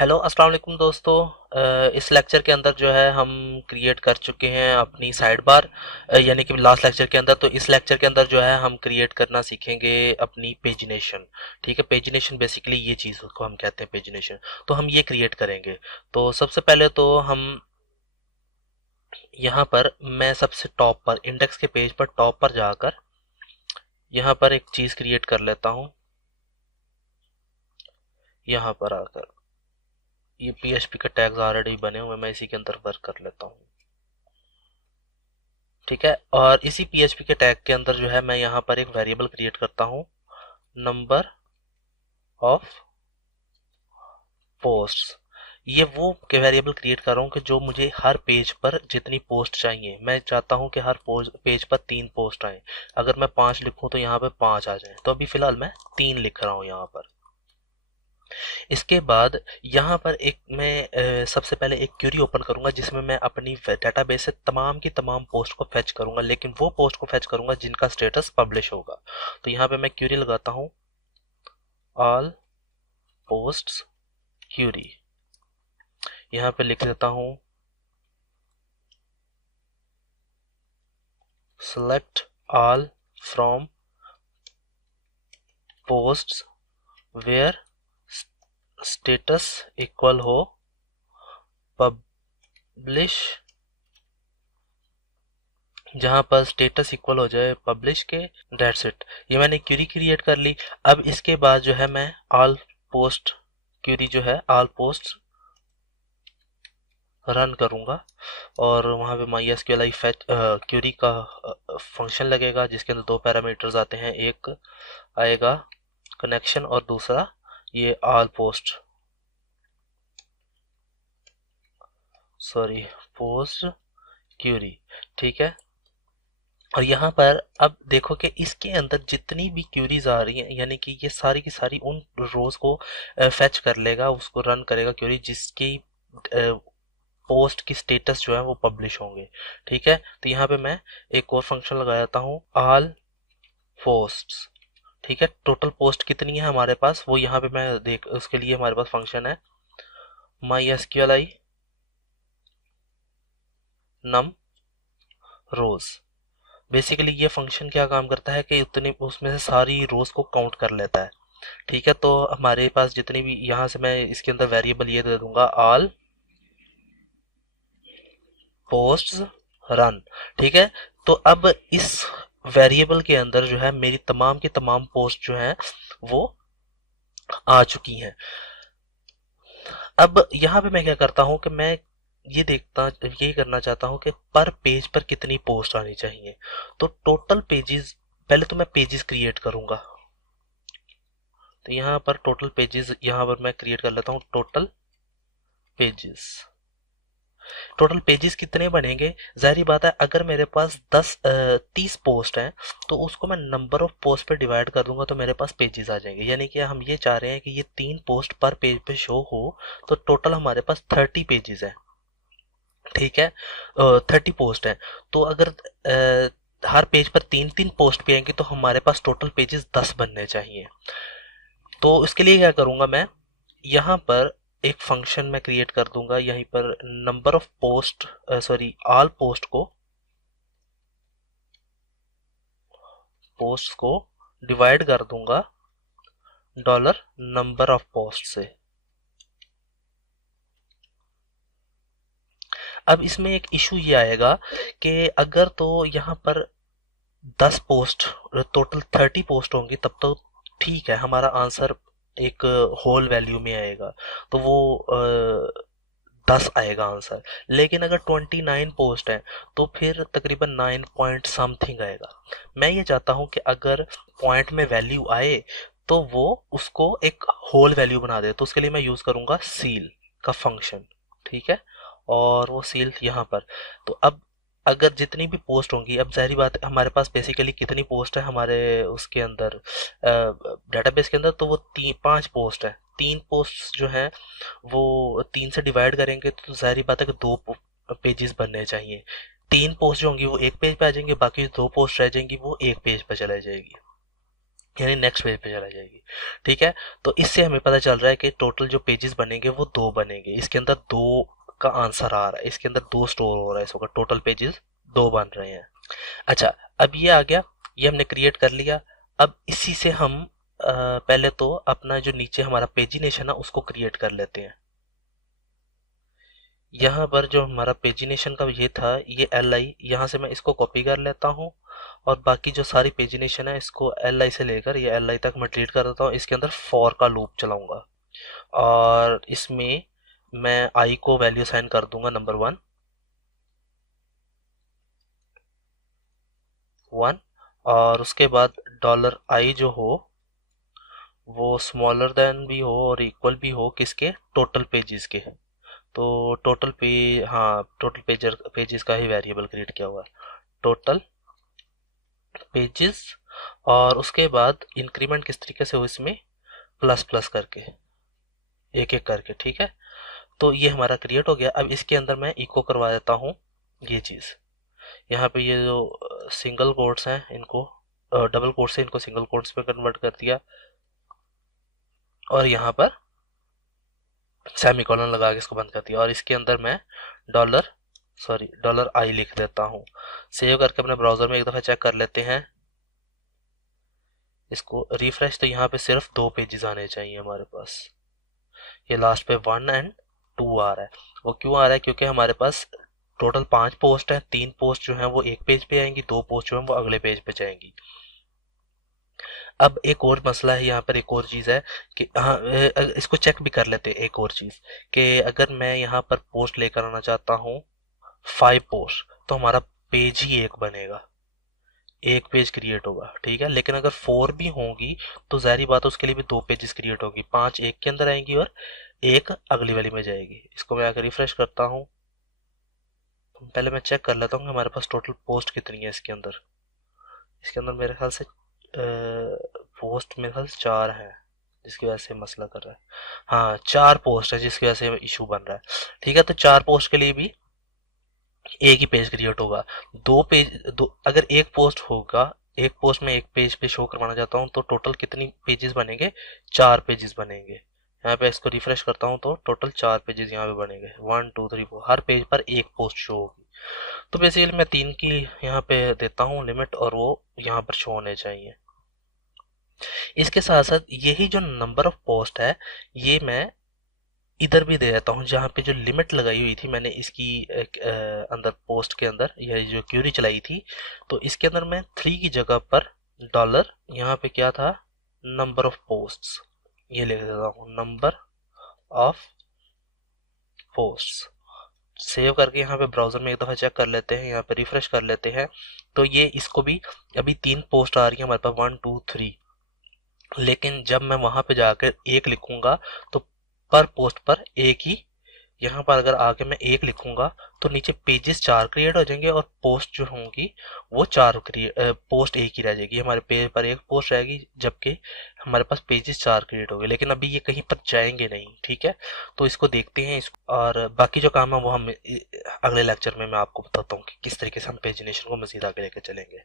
Hello अस्सलाम वालेकुम दोस्तों। इस लेक्चर के अंदर जो है हम क्रिएट कर चुके हैं अपनी साइड बार, यानी कि लास्ट लेक्चर के अंदर। तो इस लेक्चर के अंदर जो है हम क्रिएट करना सीखेंगे अपनी पेजिनेशन। ठीक है, पेजिनेशन बेसिकली ये चीज़ को हम कहते हैं पेजिनेशन। तो हम ये क्रिएट करेंगे। तो सबसे पहले तो हम यहाँ पर, मैं सबसे टॉप पर इंडेक्स के पेज पर टॉप पर जाकर यहाँ पर एक चीज़ क्रिएट कर लेता हूँ। यहाँ पर आकर ये PHP के टैग्स ऑलरेडी बने हुए, मैं इसी के अंदर वर्क कर लेता हूँ। ठीक है, और इसी PHP के टैग के अंदर जो है मैं यहाँ पर एक वेरिएबल क्रिएट करता हूँ, नंबर ऑफ पोस्ट्स। ये वो के वेरिएबल क्रिएट कर रहा हूँ कि जो मुझे हर पेज पर जितनी पोस्ट चाहिए, मैं चाहता हूँ कि हर पेज पर 3 पोस्ट आए। अगर मैं 5 लिखूँ तो यहाँ पे 5 आ जाए, तो अभी फिलहाल मैं 3 लिख रहा हूँ यहाँ पर। इसके बाद यहाँ पर एक मैं सबसे पहले एक क्यूरी ओपन करूंगा जिसमें मैं अपनी डेटाबेस से तमाम की तमाम पोस्ट को फेच करूंगा, लेकिन वो पोस्ट को फेच करूंगा जिनका स्टेटस पब्लिश होगा। तो यहाँ पे मैं क्यूरी लगाता हूँ, ऑल पोस्ट्स क्यूरी। यहाँ पे लिख देता हूँ select all from posts where status equal हो पब्लिश। जहां पर स्टेटस इक्वल हो जाए पब्लिश के, दैट्स इट। ये मैंने क्यूरी क्रिएट कर ली। अब इसके बाद जो है मैं ऑल पोस्ट क्यूरी जो है ऑल पोस्ट रन करूंगा, और वहां पे MySQL फेच क्यूरी का फंक्शन लगेगा जिसके अंदर 2 पैरामीटर्स आते हैं। एक आएगा कनेक्शन और दूसरा ये all post, sorry post query. ठीक है, और यहाँ पर अब देखो कि इसके अंदर जितनी भी क्यूरीज आ रही हैं, यानी कि ये सारी की सारी उन रोज को फेच कर लेगा, उसको रन करेगा क्यूरी जिसकी पोस्ट की स्टेटस जो है वो पब्लिश होंगे। ठीक है, तो यहाँ पे मैं एक और फंक्शन लगाता हूँ, ऑल पोस्ट्स। ठीक है, टोटल पोस्ट कितनी है हमारे पास वो यहाँ पे मैं देख, उसके लिए हमारे पास फंक्शन है MySQL num रोज। बेसिकली ये फंक्शन क्या काम करता है कि उतनी उसमें से सारी रोज को काउंट कर लेता है। ठीक है, तो हमारे पास जितनी भी, यहाँ से मैं इसके अंदर वेरिएबल ये दे दूंगा, ऑल पोस्ट्स रन। ठीक है, तो अब इस वेरिएबल के अंदर जो है मेरी तमाम की तमाम पोस्ट जो है वो आ चुकी हैं। अब यहाँ पे मैं क्या करता हूँ कि मैं ये करना चाहता हूँ कि पर पेज पर कितनी पोस्ट आनी चाहिए। तो टोटल पेजेस, पहले तो मैं पेजेस क्रिएट करूंगा। तो यहाँ पर टोटल पेजेस, यहाँ पर मैं क्रिएट कर लेता हूँ टोटल पेजेस। टोटल पेजेस कितने बनेंगे, जाहिर बात है अगर मेरे पास 30 पोस्ट हैं तो उसको मैं नंबर ऑफ पोस्ट पे डिवाइड कर दूंगा तो मेरे पास पेजेस आ जाएंगे। यानी कि हम ये चाह रहे हैं कि ये 3 पोस्ट पर पेज पे शो हो, तो टोटल हमारे पास 30 पेजेस है। ठीक है, 30 पोस्ट है। तो अगर हर पेज पर 3-3 पोस्ट भी आएंगे तो हमारे पास टोटल पेजेस 10 बनने चाहिए। तो इसके लिए क्या करूंगा मैं, यहाँ पर एक फंक्शन मैं क्रिएट कर दूंगा, यहीं पर number of post, sorry all post को डिवाइड कर दूंगा डॉलर नंबर ऑफ पोस्ट से। अब इसमें एक इशू ये आएगा कि अगर तो यहाँ पर 10 पोस्ट, टोटल 30 पोस्ट होंगी तब तो ठीक है, हमारा आंसर एक होल वैल्यू में आएगा, तो वो 10 आएगा आंसर। लेकिन अगर 29 पोस्ट है तो फिर तकरीबन 9 पॉइंट समथिंग आएगा। मैं ये चाहता हूँ कि अगर पॉइंट में वैल्यू आए तो वो उसको एक होल वैल्यू बना दे, तो उसके लिए मैं यूज करूंगा सील का फंक्शन। ठीक है, और वो सील यहाँ पर। तो अब अगर जितनी भी पोस्ट होंगी, अब जाहिर बात है हमारे पास बेसिकली कितनी पोस्ट है हमारे उसके अंदर डेटाबेस के अंदर, तो वो 5 पोस्ट है। 3 पोस्ट जो है वो 3 से डिवाइड करेंगे तो जाहिर बात है कि 2 पेजेस बनने चाहिए। 3 पोस्ट जो होंगी वो एक पेज पे आ जाएंगी, बाकी 2 पोस्ट रह जाएंगी वो एक पेज पे चले जाएगी। यानी नेक्स्ट पेज पे चला जाएगी। ठीक है, तो इससे हमें पता चल रहा है कि टोटल जो पेजेस बनेंगे वो 2 बनेंगे। इसके अंदर 2 का आंसर आ रहा है, इसके अंदर 2 स्टोर हो रहा है, इस वक्त टोटल पेजेस 2 बन रहे हैं। अच्छा, अब ये आ गया, ये हमने क्रिएट कर लिया। अब इसी से हम पहले तो अपना जो नीचे हमारा पेजिनेशन है उसको क्रिएट कर लेते हैं। यहाँ पर जो हमारा पेजिनेशन का ये था, ये एल आई, यहाँ से मैं इसको कॉपी कर लेता हूँ और बाकी जो सारी पेजिनेशन है इसको एल आई से लेकर ये एल आई तक मैं डिलीट कर देता हूँ। इसके अंदर फॉर का लूप चलाऊंगा और इसमें मैं आई को वैल्यू साइन कर दूंगा नंबर 1 और उसके बाद डॉलर आई जो हो वो स्मॉलर देन भी हो और इक्वल भी हो किसके, टोटल पेजेस के। तो टोटल पे, हाँ टोटल पेजेस का ही वेरिएबल क्रिएट किया हुआ है, टोटल पेजेस। और उसके बाद इंक्रीमेंट किस तरीके से हो, इसमें प्लस प्लस करके एक एक करके। ठीक है, तो ये हमारा क्रिएट हो गया। अब इसके अंदर मैं इको करवा देता हूँ ये चीज़। यहाँ पे ये जो सिंगल कोट्स हैं इनको डबल कोट्स से इनको सिंगल कोट्स में कन्वर्ट कर दिया और यहाँ पर सेमीकोलन लगा के इसको बंद कर दिया और इसके अंदर मैं डॉलर आई लिख देता हूँ। सेव करके अपने ब्राउजर में एक दफ़ा चेक कर लेते हैं, इसको रिफ्रेश। तो यहाँ पे सिर्फ 2 पेजेस आने चाहिए हमारे पास। ये लास्ट पे 1 और 2 आ रहा है। वो क्यों आ रहा है, क्योंकि हमारे पास टोटल 5 पोस्ट है, 3 पोस्ट जो है वो एक पेज पे आएंगी, 2 पोस्ट जो है वो अगले पेज पे जाएंगी। अब एक और मसला है यहाँ पर, एक और चीज़ है कि हाँ इसको चेक भी कर लेते हैं। एक और चीज़ कि अगर मैं यहाँ पर पोस्ट लेकर आना चाहता हूँ 5 पोस्ट, तो हमारा पेज ही एक बनेगा, एक पेज क्रिएट होगा। ठीक है, लेकिन अगर 4 भी होंगी तो जाहिर बात है उसके लिए भी 2 पेजेस क्रिएट होगी, 5 एक के अंदर आएंगी और एक अगली वाली में जाएगी। इसको मैं आकर रिफ्रेश करता हूँ, पहले मैं चेक कर लेता हूँ कि हमारे पास टोटल पोस्ट कितनी है इसके अंदर। इसके अंदर मेरे ख्याल से पोस्ट मेरे ख्याल से 4 है, जिसकी वजह से मसला कर रहा है। हाँ 4 पोस्ट है जिसकी वजह से इशू बन रहा है। ठीक है, तो 4 पोस्ट के लिए भी एक ही पेज क्रिएट होगा। 2 पेज, दो अगर एक पोस्ट होगा, एक पोस्ट में एक पेज पे शो करवाना चाहता हूँ तो टोटल कितनी पेजेस बनेंगे, 4 पेजेस बनेंगे। यहाँ पे इसको रिफ्रेश करता हूँ तो टोटल 4 पेजेस यहाँ पे बनेंगे, 1 2 3 4, हर पेज पर एक पोस्ट शो होगी। तो बेसिकली मैं 3 की यहाँ पे देता हूँ लिमिट और वो यहाँ पर शो होने चाहिए। इसके साथ साथ यही जो नंबर ऑफ पोस्ट है ये मैं इधर भी दे देता हूँ, जहाँ पे जो लिमिट लगाई हुई थी मैंने इसकी अंदर पोस्ट के अंदर, यह जो क्यूरी चलाई थी, तो इसके अंदर मैं 3 की जगह पर डॉलर, यहाँ पे क्या था, नंबर ऑफ पोस्ट्स, ये लिख देता हूँ, नंबर ऑफ पोस्ट्स। सेव करके यहाँ पे ब्राउजर में एक दफ़ा चेक कर लेते हैं, यहाँ पे रिफ्रेश कर लेते हैं। तो ये इसको भी अभी 3 पोस्ट आ रही है हमारे पास, 1 2 3, लेकिन जब मैं वहां पे जाकर एक लिखूंगा तो पर पोस्ट पर एक ही, यहाँ पर अगर आगे मैं एक लिखूंगा तो नीचे पेजेस 4 क्रिएट हो जाएंगे और पोस्ट जो होंगी वो 4 पोस्ट एक ही रह जाएगी। हमारे पेज पर एक पोस्ट रहेगी जबकि हमारे पास पेजेस 4 क्रिएट हो गए, लेकिन अभी ये कहीं पर जाएंगे नहीं। ठीक है, तो इसको देखते हैं इसको, और बाकी जो काम है वो हम अगले लेक्चर में मैं आपको बताता हूँ कि किस तरीके से हम पेजिनेशन को मजीद आगे लेकर चलेंगे।